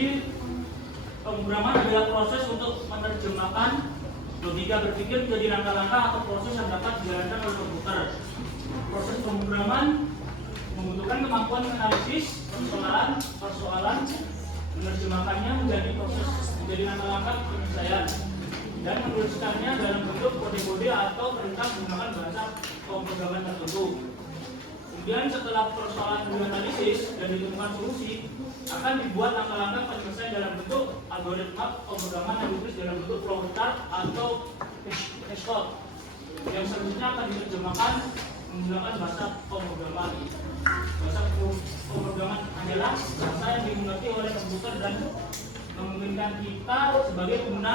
Jadi pemrograman adalah proses untuk menerjemahkan logika berpikir menjadi langkah-langkah atau proses yang dapat dijalankan oleh komputer. Proses pemrograman membutuhkan kemampuan menganalisis persoalan, menerjemahkannya menjadi langkah-langkah penyelesaian, dan menuliskannya dalam bentuk kode-kode atau perintah menggunakan bahasa pemrograman tertentu. Kemudian setelah persoalan dianalisis dan ditemukan solusi, akan dibuat langkah-langkah penyelesaian dalam bentuk algoritma pemrograman yang ditulis dalam bentuk flowchart atau hash code yang selanjutnya akan diterjemahkan menggunakan bahasa pemrograman. Bahasa pemrograman adalah bahasa yang dimengerti oleh komputer dan memungkinkan kita sebagai pengguna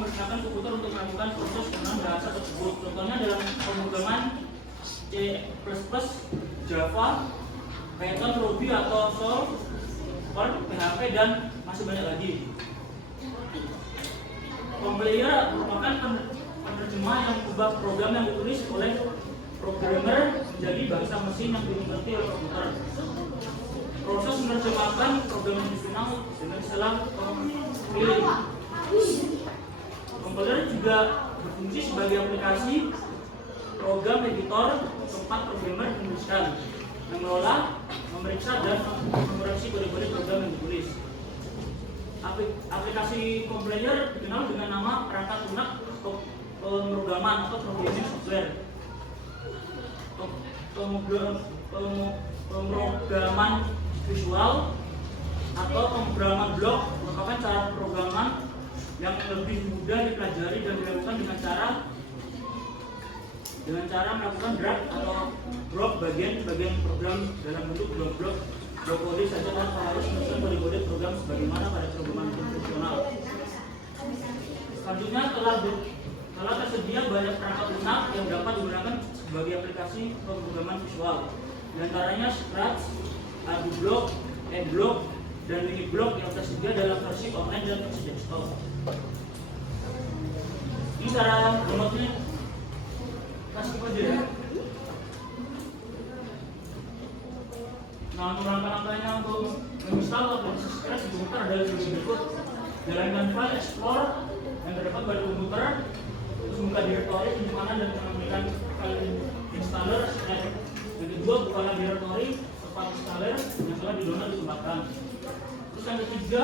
memerintahkan komputer untuk melakukan proses penggunaan bahasa tersebut. Contohnya dalam pemrograman C++, Java, Python, Ruby atau Shell, Perl, PHP, dan masih banyak lagi. Compiler merupakan penerjemah yang mengubah program yang ditulis oleh programmer menjadi bahasa mesin yang dimengerti oleh komputer. Proses menerjemahkan program yang dikenal dengan istilah compiling. Compiler juga berfungsi sebagai aplikasi program editor tempat programmer menuliskan, mengelola, memeriksa, dan mengoreksi kode-kode program yang ditulis. Aplikasi compiler dikenal dengan nama perangkat lunak pemrograman atau programming software. Pemrograman visual atau pemrograman blok merupakan cara pemrograman yang lebih mudah dipelajari dan dilakukan dengan cara melakukan drag atau drop bagian-bagian program dalam bentuk blok-blok kode saja tanpa harus menyusun kode-kode program sebagaimana pada pemrograman konvensional. Selanjutnya telah tersedia banyak perangkat lunak yang dapat digunakan sebagai aplikasi pemrograman visual. Di antaranya Scratch, ArduBlock, Adblock, dan Miniblock yang tersedia dalam versi online dan versi desktop. Ini cara downloadnya, kasih aja ya. Nah, untuk langkah-langkahnya untuk menginstal aplikasi Scratch di komputer adalah sebagai berikut. Jalankan file Explore yang terdapat pada komputer, terus buka direktori penyimpanan dan mengambilkan file installer Scratch. Yang kedua, bukalah direktori tempat installer yang telah di-download ditempatkan. Terus yang ketiga,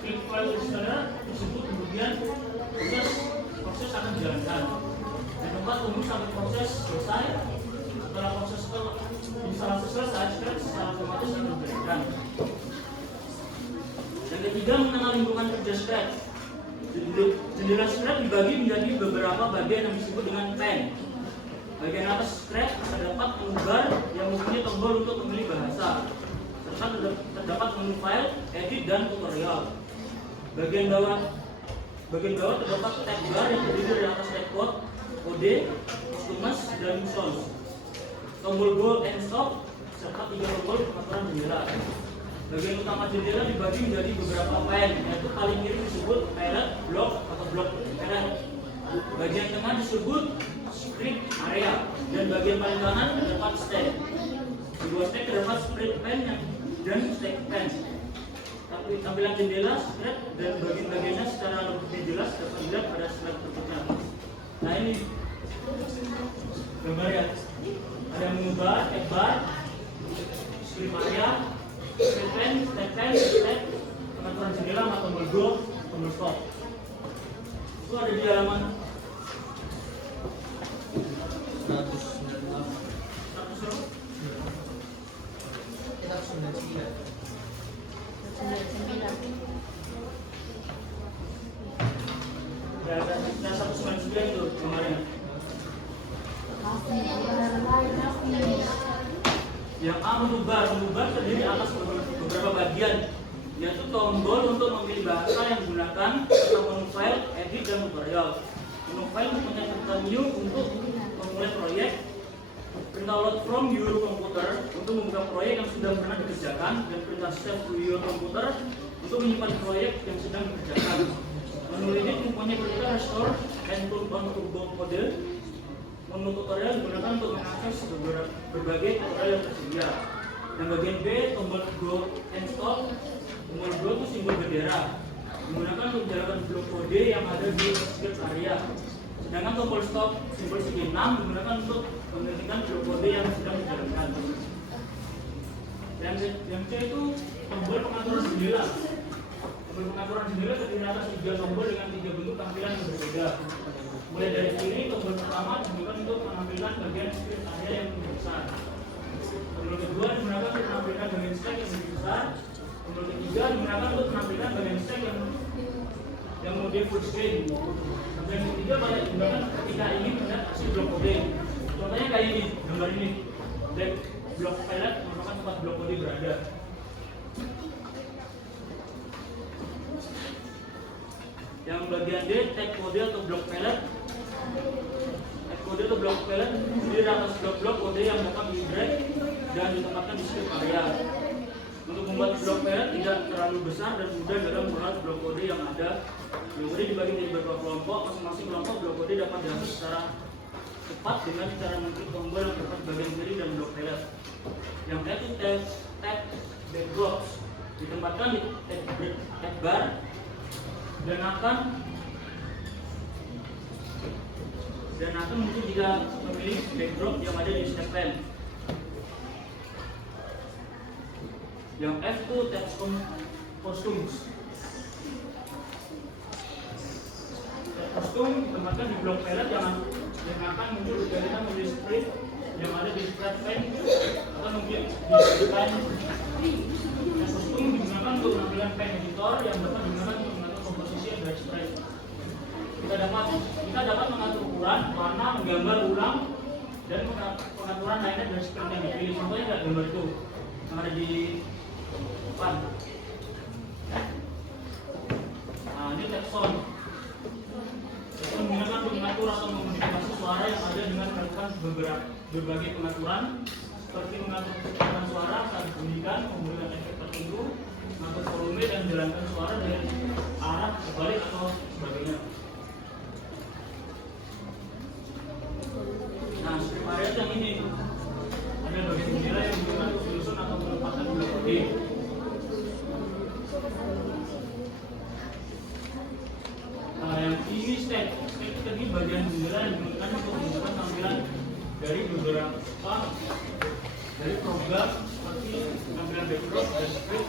klik file installer tersebut, kemudian proses akan dijalankan. Yang keempat, tunggu sampai proses selesai. Setelah proses instalasi selesai, Scratch secara otomatis akan dijalankan. Yang ketiga, mengenal lingkungan kerja Scratch. Jendela Scratch dibagi menjadi beberapa bagian yang disebut dengan pane. Bagian atas Scratch terdapat toolbar yang mempunyai tombol untuk memilih bahasa. Serta terdapat menu file, edit, dan tutorial. Bagian bawah terdapat tab bar yang terdiri dari atas tab code, kode, customers, dan source. Tombol go and stop serta 3 tombol pengaturan jendela. Bagian utama jendela dibagi menjadi beberapa pane, yaitu paling kiri disebut palette, block atau block palette. Bagian tengah disebut script area, dan bagian paling kanan terdapat stack. Di dua stack terdapat split pane dan stack pane. Tapi tampilan jendela, script, dan bagian-bagiannya secara lebih jelas dapat dilihat pada slide berikutnya. Nah, ini gambar ya. Ada yang mengubah, tab bar, script area, split pane, stack pane, stack, pengaturan jendela, sama tombol go, tombol stop. Itu ada di halaman 199. Ya, ada 199 itu kemarin. Yang A, mengubah terdiri atas beberapa bagian, yaitu tombol untuk memilih bahasa yang digunakan, serta menu file, edit, dan tutorial. Menu file mempunyai perintah new untuk memulai proyek, perintah load from your computer untuk membuka proyek yang sudah pernah dikerjakan, dan perintah save to your computer untuk menyimpan proyek yang sedang dikerjakan. Menu ini mempunyai perintah restore and turn on turbo mode. Menu tutorial digunakan untuk mengakses berbagai tutorial yang tersedia. Yang bagian B, tombol go and stop. Tombol go itu simbol bendera, digunakan untuk menjalankan blok kode yang ada di script area. Sedangkan tombol stop simbol segi 6 digunakan untuk menghentikan blok kode yang sedang dijalankan. Yang C itu tombol pengaturan jendela. Tombol pengaturan jendela terdiri atas 3 tombol dengan 3 bentuk tampilan yang berbeda. Mulai dari kiri, tombol pertama digunakan untuk menampilkan bagian script area yang lebih besar. Tombol kedua digunakan untuk menampilkan bagian stack yang lebih besar. Tombol ketiga digunakan untuk menampilkan bagian stack yang mode full screen. Yang ketiga banyak digunakan ketika ingin melihat aksi blok kode. Contohnya kayak ini, gambar ini. Dan blok palette merupakan tempat blok kode berada. Yang bagian D, tag kode atau blok palette. Tag kode atau blok palette terdiri atas blok-blok kode yang dapat di-drag dan ditempatkan di script area. Untuk membuat blok palette tidak terlalu besar dan mudah dalam mengolah blok kode yang ada. Blok kode dibagi menjadi beberapa kelompok. Masing-masing kelompok blok kode dapat diakses secara cepat dengan cara mengklik tombol yang terdapat bagian kiri dan blok palette. Yang tag itu tag backbox ditempatkan di tag bar dan akan muncul jika memilih backdrop yang ada di step pen. Yang F itu text costumes. Text costume ditempatkan di blok palette yang akan muncul jika kita memilih script yang ada di script pen atau mungkin di pen. Text costume digunakan untuk penampilan pen editor yang dapat digunakan untuk mengatur komposisi dari script. Kita dapat mengatur ukuran, warna, menggambar ulang, dan pengaturan lainnya dari script yang dipilih. Contohnya nggak gambar itu yang ada di depan. Nah, ini text sound. Text sound digunakan untuk mengatur atau memodifikasi suara yang ada dengan melakukan berbagai pengaturan, seperti mengatur kecepatan suara saat dibunyikan, memberikan efek tertentu, mengatur volume dan menjalankan suara dari arah kebalik atau sebagainya. Nah, script area yang ini ada bagian jendela yang digunakan untuk menyusun atau menempatkan blok kode. Nah, yang ini stack itu tadi bagian jendela yang digunakan untuk menunjukkan tampilan dari beberapa dari program seperti tampilan backdrop dan script,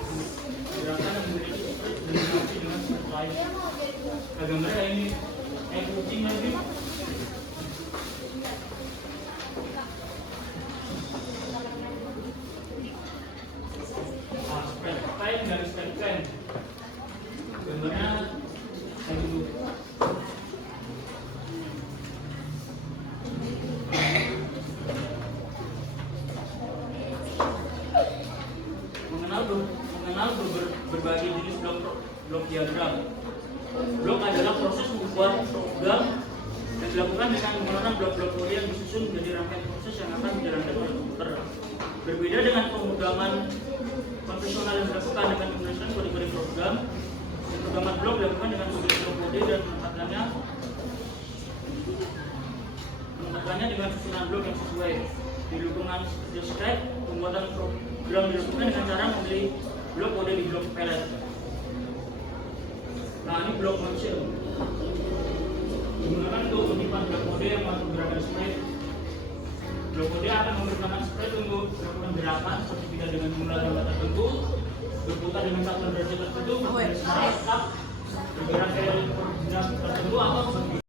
gerakan yang memiliki script dan dinamika dengan script lain. Nah, gambarnya ini kucing lagi. Dari step pen gambarnya kayak gitu. Mengenal berbagai jenis blok diagram. Blok adalah proses membuat program yang dilakukan dengan menggunakan blok-blok kode yang disusun menjadi rangkaian proses yang akan dijalankan oleh komputer. Berbeda dengan pemrograman konvensional yang dilakukan dengan menuliskan kode-kode program, pemrograman blok dilakukan dengan menulis blok kode dan menempatkannya dengan susunan blok yang sesuai. Di lingkungan desktop, pembuatan program dilakukan dengan cara memilih blok kode di blok palette. Nah, ini blok motion digunakan untuk menyimpan blok kode yang mengatur gerakan script. Blok kode akan menggunakan script untuk melakukan gerakan seperti tidak dengan jumlah data tertentu, berputar dengan satuan derajat tertentu, berputar